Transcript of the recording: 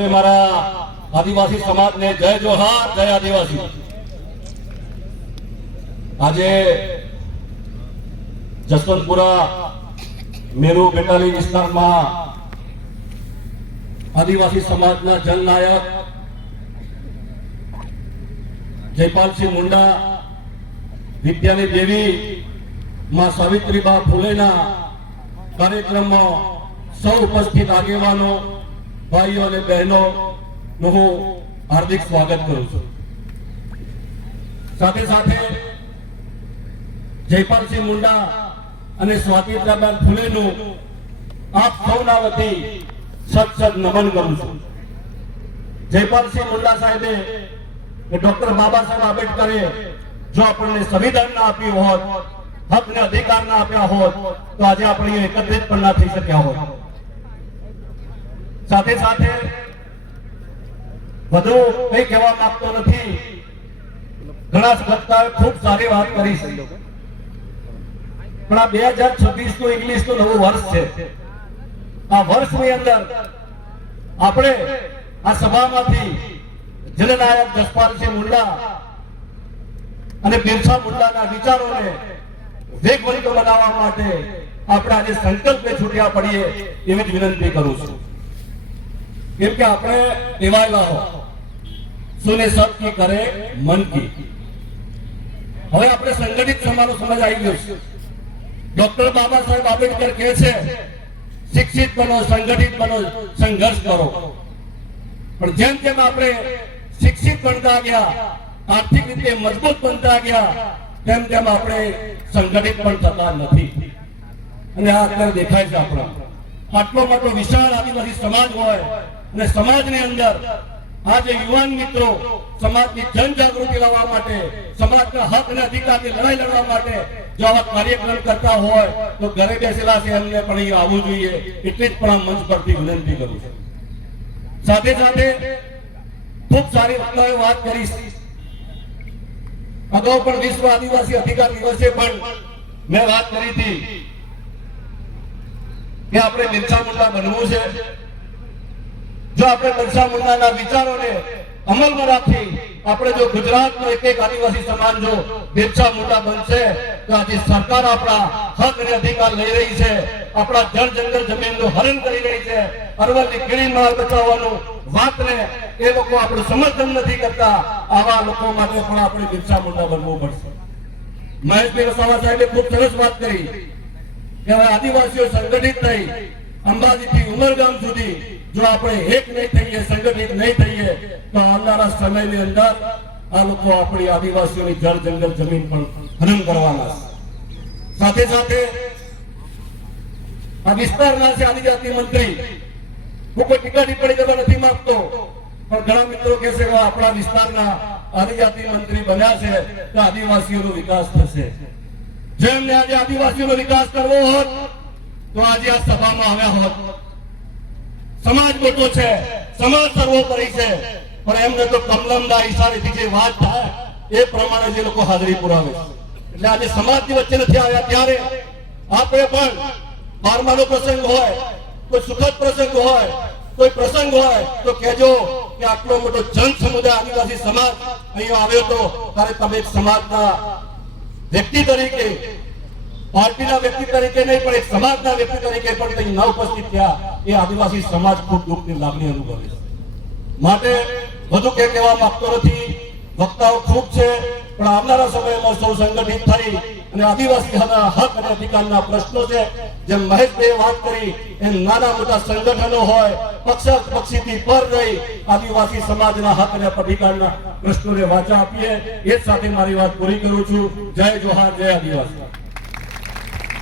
સૌએ મારા આદિવાસી સમાજને જય જોહાર, જય આદિવાસી। આજે જસવંતપુરા મેરુ બેટાલી વિસ્તારમાં આદિવાસી સમાજના જનનાયક જયપાલસિંહ મુંડા, વિદ્યાની દેવી માં સાવિત્રીબા ફૂલેના કાર્યક્રમમાં સૌ ઉપસ્થિત આગેવાનો, ભાઈઓ અને બહેનો નું હું હાર્દિક સ્વાગત કરું છું। સાથે સાથે જયપાલસિંહ મુંડા અને સાવિત્રીબા ફૂલેનું આપ સૌના વતી સત નમન કરું છું। જયપાલસિંહ મુંડા સાહેબે ડોક્ટર બાબા સાહેબ આંબેડકરે જો આપણને સંવિધાન ના આપ્યું હોત, હક ને અધિકાર ના આપ્યા હોત, તો આજે આપણે એકત્રિત પણ ના થઈ શક્યા હોત। સાથે સાથે વધુ કઈ કહેવા માંગતો નથી। ઘણા વક્તાએ ખૂબ સારી વાત કરી છે, પણ આ 2026 નું ઇંગ્લિશ નું નવું વર્ષ છે। આ વર્ષની અંદર આપણે આ સભામાંથી જનનાયક જસપાલસિંહ મુંડા અને બિરસા મુંડાના વિચારોને વેગવંત બનાવવા માટે આપણે આજે સંકલ્પે છૂટ્યા પડીએ એવી જ વિનંતી કરું છું। કેમ કે આપણે ટેવાયેલા હો સુને સબ કી કરે મન કી। હવે આપણે સંગઠિત સમાજનો સમજ આવી ગયો છે। ડોક્ટર બાબા સાહેબ આંબેડકર કહે છે શિક્ષિત બનો, સંગઠિત બનો, સંઘર્ષ કરો। પણ જેમ જેમ આપણે શિક્ષિત બનતા ગયા, આર્થિક રીતે મજબૂત બનતા ગયા, તેમ તેમ આપણે સંગઠિત પણ થતા નથી। અને આ અત્યારે દેખાય છે આપણે આટલો મોટો વિશાળ આદિવાસી સમાજ હોય અને સમાજની અંદર આજે યુવાન મિત્રો સમાજની જનજાગૃતિ લાવવા માટે, સમાજના હક અને અધિકારની લડાઈ લડવા માટે જો આવા કાર્યક્રમ કરતા હોય તો ઘરે બેસેલા છે એમને પણ અહીં આવવું જોઈએ, એટલી જ પણ આ મંચ પરથી વિનંતી કરું છું। સાથે સાથે ખૂબ સારી વક્તાઓએ વાત કરી। અગાઉ પણ વિશ્વ આદિવાસી અધિકાર દિવસે પણ મેં વાત કરી હતી કે આપણે બિરસા મુંડા બનવું છે। જો આપણે બિરસા મુંડાના વિચારોને અમલમાં રાખી આપણે જો ગુજરાતનો એક એક આદિવાસી સમાજ જો બિરસા મુંડા બનશે તો આજે સરકાર આપણા હક અને અધિકાર લઈ રહી છે, આપણા જળ જંગલ જમીનનું હરણ કરી રહી છે, અરવલ્લી ગીરીમાળ બચાવવાનું વાતને એ લોકો આપણું સમર્થન નથી કરતા। આવા લોકો માટે પણ આપણે બિરસા મુંડા બનવું પડશે। મહેશભાઈ વસાવા સાહેબે ખૂબ સરસ વાત કરી કે હવે આદિવાસીઓ સંગઠિત થઈ અંબાજીથી ઉમરગામ સુધી જો આપણે એક નહીં થઈએ, સંગઠિત નહીં થઈએ તો આવનારા સમયની અંદર આ લોકો આપણી આદિવાસીઓની જળ જંગલ જમીન પણ હનન કરવાના છે। સાથે સાથે આ વિસ્તારના છે આદિજાતિ મંત્રી, હું કોઈ ટીકા ટિપ્પણી કરવા નથી માંગતો, પણ ઘણા મિત્રો કહે છે કે આપણા વિસ્તારના આદિજાતિ મંત્રી બન્યા છે તો આદિવાસીઓનો વિકાસ થશે। જેમને આજે આદિવાસીઓનો વિકાસ કરવો હોત તો આજે આ સભામાં આવ્યા હોત। સમાજ મોટો છે, સમાજ સર્વોપરી છે, પણ એમને તો કમલમના ઈશારેથી જે વાત થાય એ પ્રમાણે જે લોકો હાજરી પુરાવે છે। એટલે આજે સમાજની વચ્ચે નથી આવ્યા ત્યારે આપણે પણ 12માનો પ્રસંગ હોય, કોઈ સુખદ પ્રસંગ હોય, કોઈ પ્રસંગ હોય તો કહેજો કે આટલો મોટો જન સમુદાય આદિવાસી સમાજ અહીંયા આવ્યો તો ત્યારે તમે એક સમાજના વ્યક્તિ તરીકે, પાર્ટીના વ્યક્તિ તરીકે નહીં પણ એક સમાજના વ્યક્તિ તરીકે પણ અહીં ન ઉપસ્થિત થયા એ આદિવાસી સમાજ ખૂબ દુઃખની લાગણી અનુભવે છે। માટે વધુ કે કહેવા માંગતો નથી, વક્તાઓ ખૂબ છે, પણ આવનારા સમયમાં સૌ સંગઠિત થઈ અને આદિવાસી હક અને અધિકારના પ્રશ્નો છે જેમ મહેશભાઈએ વાત કરી એમ નાના મોટા સંગઠનો હોય, પક્ષીથી પર રહી આદિવાસી સમાજના હક અને અધિકારના પ્રશ્નોને વાચા આપીએ। એ જ સાથે મારી વાત પૂરી કરું છું। જય જોહાર, જય આદિવાસી।